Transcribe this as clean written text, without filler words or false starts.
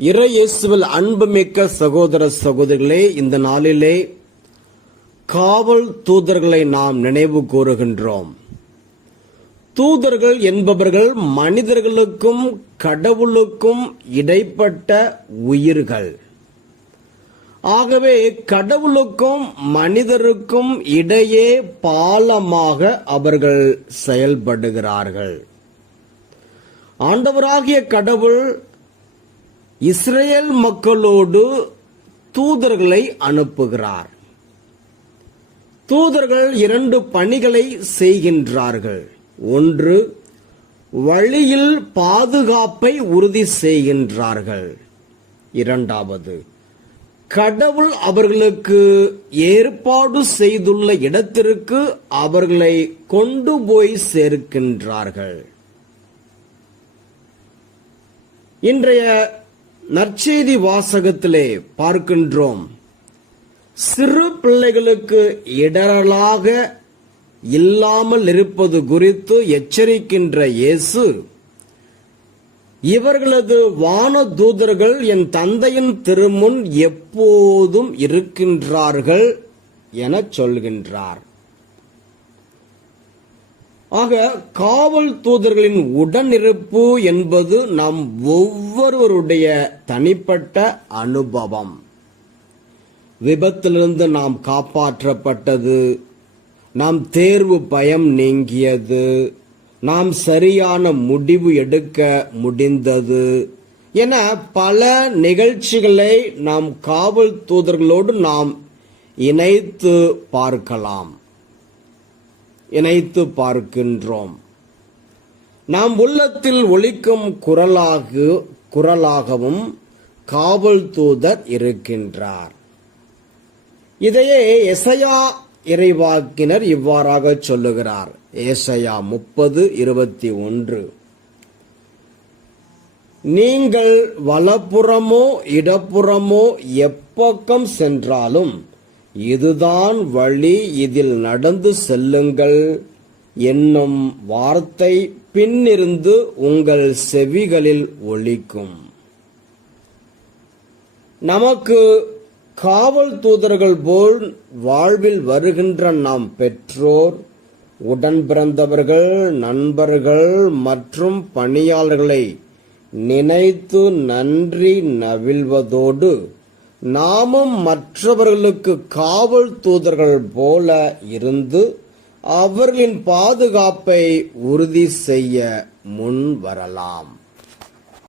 இறையேசுவில் அன்புமிக்க சகோதர சகோதரிகளே, இந்த நாளிலே காவல் தூதர்களை நாம் நினைவு கூறுகின்றோம். தூதர்கள் என்பவர்கள் மனிதர்களுக்கும் கடவுளுக்கும் இடைப்பட்ட உயிர்கள். ஆகவே கடவுளுக்கும் மனிதருக்கும் இடையே பாலமாக அவர்கள் செயல்படுகிறார்கள். ஆண்டவராகிய கடவுள் இஸ்ரேல் மக்களோடு தூதர்களை அனுப்புகிறார். தூதர்கள் 2 பணிகளை செய்கின்றார்கள். ஒன்று, வழியில் பாதுகாப்பை உறுதி செய்கின்றார்கள். இரண்டாவது, கடவுள் அவர்களுக்கு ஏற்பாடு செய்துள்ள இடத்திற்கு அவர்களை கொண்டு போய் சேர்க்கின்றார்கள். இன்றைய நற்செய்தி வாசகத்திலே பார்க்கின்றோம், சிறு பிள்ளைகளுக்கு இடரலாக இல்லாமல் இருப்பது குறித்து எச்சரிக்கின்ற இயேசு, இவர்களது வான தூதர்கள் என் தந்தையின் திருமுன் எப்போதும் இருக்கின்றார்கள் என சொல்கின்றார். ஆக காவல் தூதர்களின் உடனிருப்பு என்பது நம் ஒவ்வொருவருடைய தனிப்பட்ட அனுபவம். விபத்திலிருந்து நாம் காப்பாற்றப்பட்டது, நாம் தேர்வு பயம் நீங்கியது, நாம் சரியான முடிவு எடுக்க முடிந்தது என பல நிகழ்ச்சிகளை நாம் காவல் தூதர்களோடு நாம் இணைத்து பார்க்கின்றோம். நாம் உள்ளத்தில் ஒலிக்கும் குரலாகவும் காவல் தூதர் இருக்கின்றார். இதையே எசையா இறைவாக்கினர் இவ்வாறாக சொல்லுகிறார். ஏசாயா 30:21, நீங்கள் வலப்புறமோ இடப்புறமோ எப்பக்கம் சென்றாலும் இதுதான் வழி, இதில் நடந்து செல்லுங்கள் என்னும் வார்த்தை பின்னிருந்து உங்கள் செவிகளில் ஒலிக்கும். நமக்கு காவல் தூதர்கள் போல் வாழ்வில் வருகின்ற நாம் பெற்றோர், உடன் பிறந்தவர்கள், நண்பர்கள் மற்றும் பணியாளர்களை நினைத்து நன்றி நவில்வதோடு நாமும் மற்றவர்களுக்கு காவல் தூதர்கள் போல இருந்து அவர்களின் பாதுகாப்பை உறுதி செய்ய முன் வரலாம்.